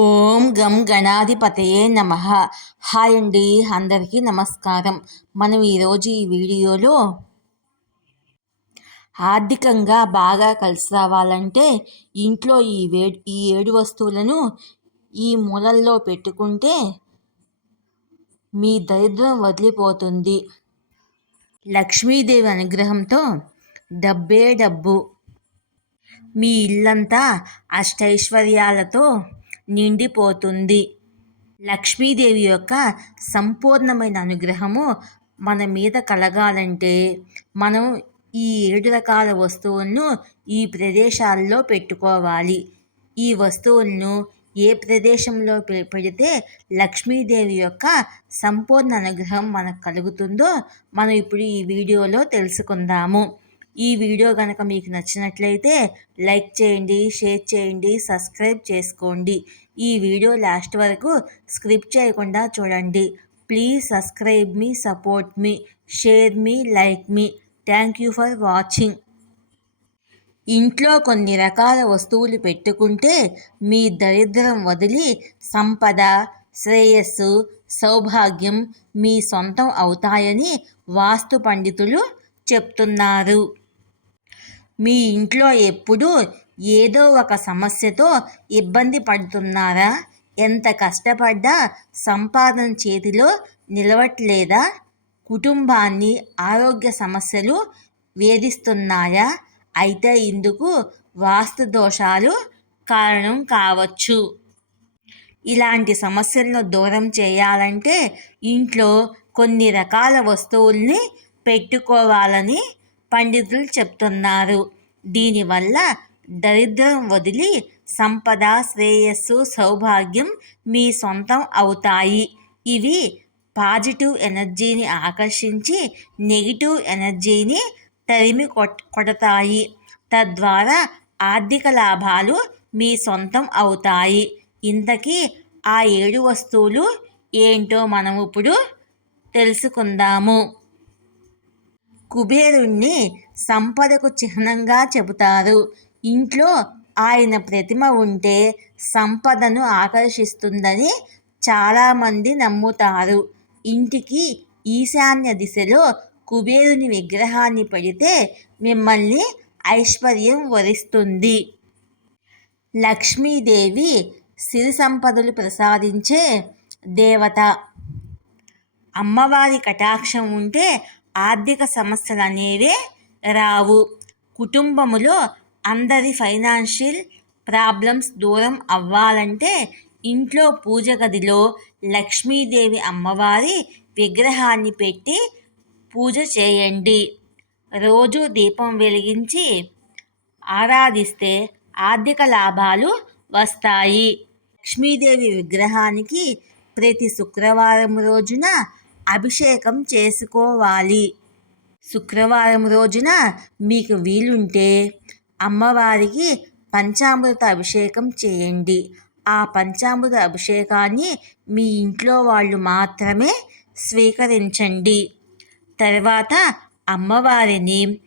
ఓం గం గణాధిపతయే నమ. హాయ్ అండి అందరికీ నమస్కారం. మనం ఈరోజు ఈ వీడియోలో ఆర్థికంగా బాగా కలిసి రావాలంటే ఇంట్లో ఈ వే ఈ ఏడు వస్తువులను ఈ మూలల్లో పెట్టుకుంటే మీ దరిద్రం వదిలిపోతుంది. లక్ష్మీదేవి అనుగ్రహంతో డబ్బే డబ్బు. మీ ఇల్లంతా అష్టైశ్వర్యాలతో నిండిపోతుంది. లక్ష్మీదేవి యొక్క సంపూర్ణమైన అనుగ్రహము మన మీద కలగాలంటే మనం ఈ ఏడు రకాల వస్తువులను ఈ ప్రదేశాల్లో పెట్టుకోవాలి. ఈ వస్తువులను ఏ ప్రదేశంలో పెడితే లక్ష్మీదేవి యొక్క సంపూర్ణ అనుగ్రహం మనకు కలుగుతుందో మనం ఇప్పుడు ఈ వీడియోలో తెలుసుకుందాము. ఈ వీడియో కనుక మీకు నచ్చినట్లయితే లైక్ చేయండి షేర్ చేయండి సబ్స్క్రైబ్ చేసుకోండి. ఈ వీడియో లాస్ట్ వరకు స్క్రిప్ట్ చేయకుండా చూడండి. ప్లీజ్ సబ్స్క్రైబ్ మీ సపోర్ట్ మీ షేర్ మీ like me. Thank you for watching. ఇంట్లో కొన్ని రకాల వస్తువులు పెట్టుకుంటే మీ దరిద్రం వదిలి సంపద శ్రేయస్సు సౌభాగ్యం మీ సొంతం అవుతాయని వాస్తు పండితులు చెప్తున్నారు. మీ ఇంట్లో ఎప్పుడూ ఏదో ఒక సమస్యతో ఇబ్బంది పడుతున్నారా ఎంత కష్టపడ్డా సంపాదన చేతిలో నిలవట్లేదా? కుటుంబాన్ని ఆరోగ్య సమస్యలు వేధిస్తున్నాయా? అయితే ఇందుకు వాస్తు దోషాలు కారణం కావచ్చు. ఇలాంటి సమస్యలను దూరం చేయాలంటే ఇంట్లో కొన్ని రకాల వస్తువుల్ని పెట్టుకోవాలని పండితులు చెప్తున్నారు. దీనివల్ల దరిద్రం వదిలి సంపద శ్రేయస్సు సౌభాగ్యం మీ సొంతం అవుతాయి. ఇవి పాజిటివ్ ఎనర్జీని ఆకర్షించి నెగిటివ్ ఎనర్జీని తరిమి కొడతాయి. తద్వారా ఆర్థిక లాభాలు మీ సొంతం అవుతాయి. ఇంతకీ ఆ ఏడు వస్తువులు ఏంటో మనం ఇప్పుడు తెలుసుకుందాము. కుబేరుణ్ణి సంపదకు చిహ్నంగా చెబుతారు. ఇంట్లో ఆయన ప్రతిమ ఉంటే సంపదను ఆకర్షిస్తుందని చాలామంది నమ్ముతారు. ఇంటికి ఈశాన్య దిశలో కుబేరుని విగ్రహాన్ని పెడితే మిమ్మల్ని ఐశ్వర్యం వరిస్తుంది. లక్ష్మీదేవి సిరి సంపదలు ప్రసాదించే దేవత. అమ్మవారి కటాక్షం ఉంటే ఆర్థిక సమస్యలు అనేవే రావు. కుటుంబములో అందరి ఫైనాన్షియల్ ప్రాబ్లమ్స్ దూరం అవ్వాలంటే ఇంట్లో పూజ గదిలో లక్ష్మీదేవి అమ్మవారి విగ్రహాన్ని పెట్టి పూజ చేయండి. రోజు దీపం వెలిగించి ఆరాధిస్తే ఆర్థిక లాభాలు వస్తాయి. లక్ష్మీదేవి విగ్రహానికి ప్రతి శుక్రవారం రోజున అభిషేకం చేసుకోవాలి. శుక్రవారం రోజున మీకు వీలుంటే అమ్మవారికి పంచామృత అభిషేకం చేయండి. ఆ పంచామృత అభిషేకాన్ని మీ ఇంట్లో వాళ్ళు మాత్రమే స్వీకరించండి. తర్వాత అమ్మవారిని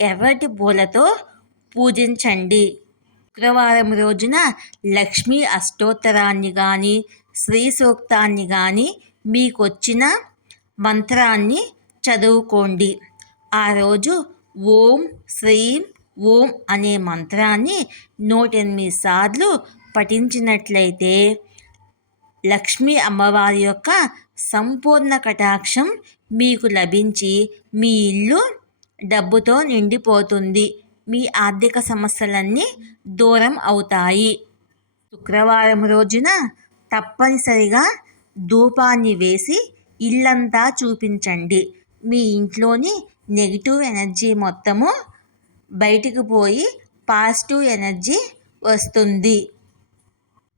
ఎర్రటి పూలతో పూజించండి? శుక్రవారం రోజున లక్ష్మీ అష్టోత్తరాన్ని కానీ శ్రీ సూక్తాన్ని కానీ మీకొచ్చిన మంత్రాన్ని చదువుకోండి. ఆ రోజు ఓం శ్రీం ఓం అనే మంత్రాన్ని నూట ఎనిమిది సార్లు పఠించినట్లయితే లక్ష్మీ అమ్మవారి యొక్క సంపూర్ణ కటాక్షం మీకు లభించి మీ ఇల్లు డబ్బుతో నిండిపోతుంది. మీ ఆర్థిక సమస్యలన్నీ దూరం అవుతాయి. శుక్రవారం రోజున తప్పనిసరిగా ధూపాన్ని వేసి ఇల్లంతా చూపించండి. మీ ఇంట్లోని నెగిటివ్ ఎనర్జీ మొత్తము బయటికి పోయి పాజిటివ్ ఎనర్జీ వస్తుంది.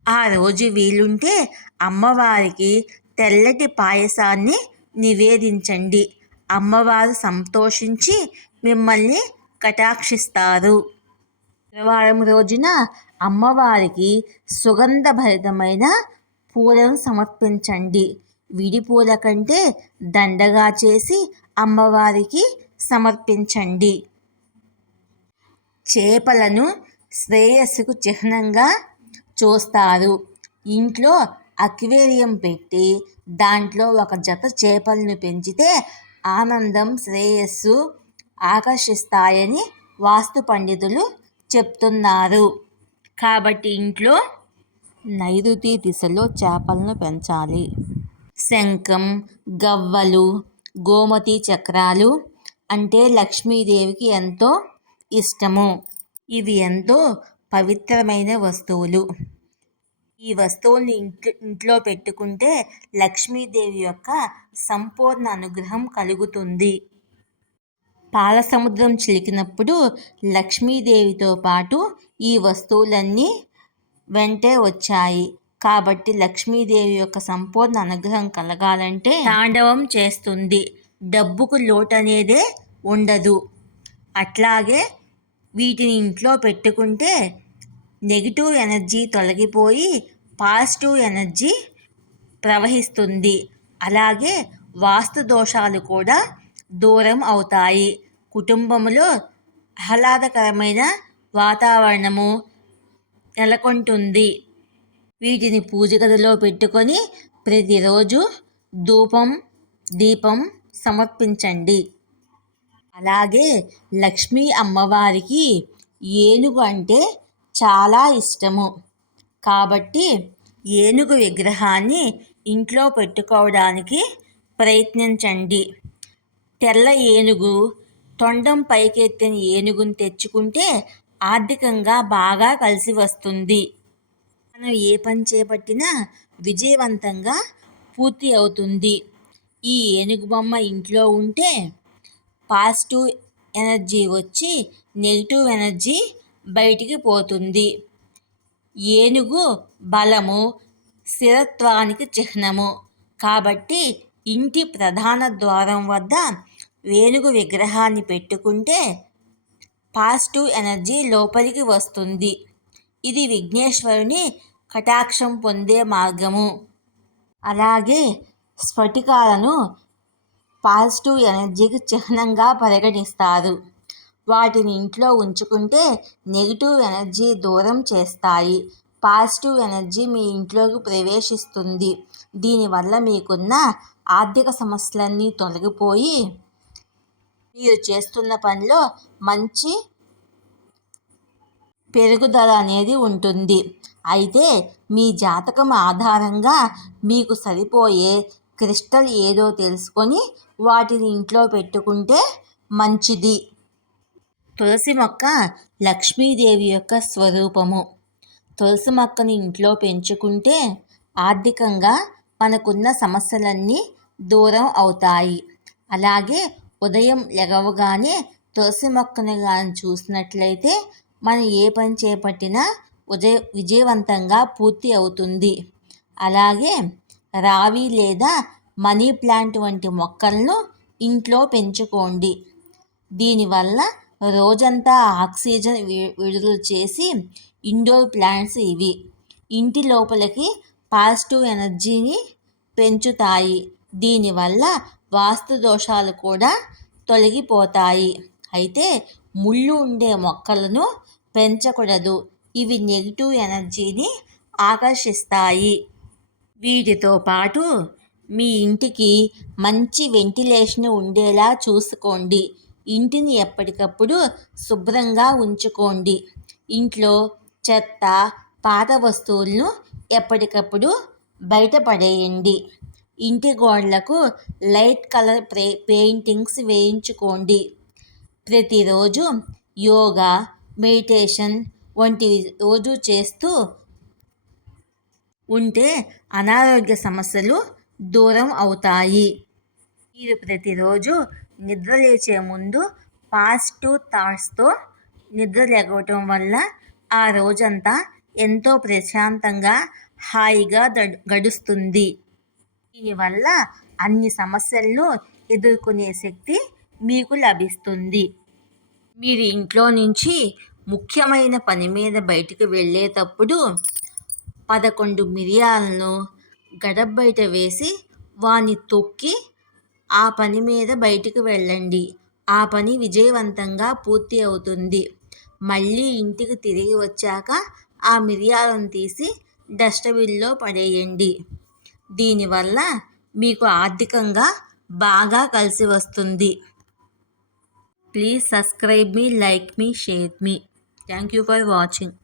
ఆ రోజు వీలుంటే అమ్మవారికి తెల్లటి పాయసాన్ని నివేదించండి. అమ్మవారు సంతోషించి మిమ్మల్ని కటాక్షిస్తారు. శుక్రవారం రోజున అమ్మవారికి సుగంధభరితమైన పూలను సమర్పించండి. విడి పూల కంటే దండగా చేసి అమ్మవారికి సమర్పించండి. చేపలను శ్రేయస్సుకు చిహ్నంగా చూస్తారు. ఇంట్లో అక్వేరియం పెట్టి దాంట్లో ఒక జత చేపలను పెంచితే ఆనందం శ్రేయస్సు ఆకర్షిస్తాయని వాస్తు పండితులు చెప్తున్నారు. కాబట్టి ఇంట్లో నైరుతి దిశలో చేపలను పెంచాలి. శంఖం గవ్వలు గోమతి చక్రాలు అంటే లక్ష్మీదేవికి ఎంతో ఇష్టము. ఇవి ఎంతో పవిత్రమైన వస్తువులు. ఈ వస్తువుల్ని ఇంట్లో ఇంట్లో పెట్టుకుంటే లక్ష్మీదేవి యొక్క సంపూర్ణ అనుగ్రహం కలుగుతుంది. పాల సముద్రం చిలికినప్పుడు లక్ష్మీదేవితో పాటు ఈ వస్తువులన్నీ వెంటే వచ్చాయి. కాబట్టి లక్ష్మీదేవి యొక్క సంపూర్ణ అనుగ్రహం కలగాలంటే తాండవం చేస్తుంది. డబ్బుకు లోటు అనేదే ఉండదు. అట్లాగే వీటిని ఇంట్లో పెట్టుకుంటే నెగిటివ్ ఎనర్జీ తొలగిపోయి పాజిటివ్ ఎనర్జీ ప్రవహిస్తుంది. అలాగే వాస్తు దోషాలు కూడా దూరం అవుతాయి. కుటుంబంలో ఆహ్లాదకరమైన వాతావరణము నెలకొంటుంది. వీటిని పూజ గదిలో పెట్టుకొని ప్రతిరోజు ధూపం దీపం సమర్పించండి. అలాగే లక్ష్మీ అమ్మవారికి ఏనుగు అంటే చాలా ఇష్టము. కాబట్టి ఏనుగు విగ్రహాన్ని ఇంట్లో పెట్టుకోవడానికి ప్రయత్నించండి. తెల్ల ఏనుగు తొండం పైకెత్తిన ఏనుగుని తెచ్చుకుంటే ఆర్థికంగా బాగా కలిసి వస్తుంది. మనం ఏ పని చేపట్టినా విజయవంతంగా పూర్తి అవుతుంది. ఈ ఏనుగు బొమ్మ ఇంట్లో ఉంటే పాజిటివ్ ఎనర్జీ వచ్చి నెగిటివ్ ఎనర్జీ బయటికి పోతుంది. ఏనుగు బలము స్థిరత్వానికి చిహ్నము. కాబట్టి ఇంటి ప్రధాన ద్వారం వద్ద ఏనుగు విగ్రహాన్ని పెట్టుకుంటే పాజిటివ్ ఎనర్జీ లోపలికి వస్తుంది. ఇది విఘ్నేశ్వరుని కటాక్షం పొందే మార్గము. అలాగే స్ఫటికాలను పాజిటివ్ ఎనర్జీకి చిహ్నంగా పరిగణిస్తారు. వాటిని ఇంట్లో ఉంచుకుంటే నెగిటివ్ ఎనర్జీ దూరం చేస్తాయి. పాజిటివ్ ఎనర్జీ మీ ఇంట్లోకి ప్రవేశిస్తుంది. దీనివల్ల మీకున్న ఆర్థిక సమస్యలన్నీ తొలగిపోయి మీరు చేస్తున్న పనిలో మంచి పెరుగుదల అనేది ఉంటుంది. అయితే మీ జాతకం ఆధారంగా మీకు సరిపోయే క్రిస్టల్ ఏదో తెలుసుకొని వాటిని ఇంట్లో పెట్టుకుంటే మంచిది. తులసి మొక్క లక్ష్మీదేవి యొక్క స్వరూపము. తులసి మొక్కని ఇంట్లో పెంచుకుంటే ఆర్థికంగా మనకున్న సమస్యలన్నీ దూరం అవుతాయి. అలాగే ఉదయం లెగవగానే తులసి మొక్కను కానీ చూసినట్లయితే మనం ఏ పని చేపట్టినా ఉదయ విజయవంతంగా పూర్తి అవుతుంది. అలాగే రావి లేదా మనీ ప్లాంట్ వంటి మొక్కలను ఇంట్లో పెంచుకోండి. దీనివల్ల రోజంతా ఆక్సిజన్ విడుదల చేసి ఇండోర్ ప్లాంట్స్ ఇవి ఇంటి లోపలికి పాజిటివ్ ఎనర్జీని పెంచుతాయి. దీనివల్ల వాస్తు దోషాలు కూడా తొలగిపోతాయి. అయితే ముళ్ళు ఉండే మొక్కలను పెంచకూడదు. ఇవి నెగిటివ్ ఎనర్జీని ఆకర్షిస్తాయి. వీటితో పాటు మీ ఇంటికి మంచి వెంటిలేషన్ ఉండేలా చూసుకోండి. ఇంటిని ఎప్పటికప్పుడు శుభ్రంగా ఉంచుకోండి. ఇంట్లో చెత్త పాత వస్తువులను ఎప్పటికప్పుడు బయటపడేయండి. ఇంటి గోడలకు లైట్ కలర్ ప్రే పెయింటింగ్స్ వేయించుకోండి. ప్రతిరోజు యోగా మెడిటేషన్ వంటి రోజు చేస్తూ ఉంటే అనారోగ్య సమస్యలు దూరం అవుతాయి. మీరు ప్రతిరోజు నిద్ర లేచే ముందు పాజిటివ్ థాట్స్తో నిద్ర లేకపోవటం వల్ల ఆ రోజంతా ఎంతో ప్రశాంతంగా హాయిగా గడుస్తుంది. దీనివల్ల అన్ని సమస్యలను ఎదుర్కొనే శక్తి మీకు లభిస్తుంది. మీరు ఇంట్లో నుంచి ముఖ్యమైన పని మీద బయటకు వెళ్ళేటప్పుడు పదకొండు మిరియాలను గడప బయట వేసి వాని తొక్కి ఆ పని మీద బయటికి వెళ్ళండి. ఆ పని విజయవంతంగా పూర్తి అవుతుంది. మళ్ళీ ఇంటికి తిరిగి వచ్చాక ఆ మిరియాలను తీసి డస్ట్బిన్లో పడేయండి. దీనివల్ల మీకు ఆర్థికంగా బాగా కలిసి వస్తుంది. ప్లీజ్ సబ్స్క్రైబ్ మీ లైక్ మీ share me. Thank you for watching.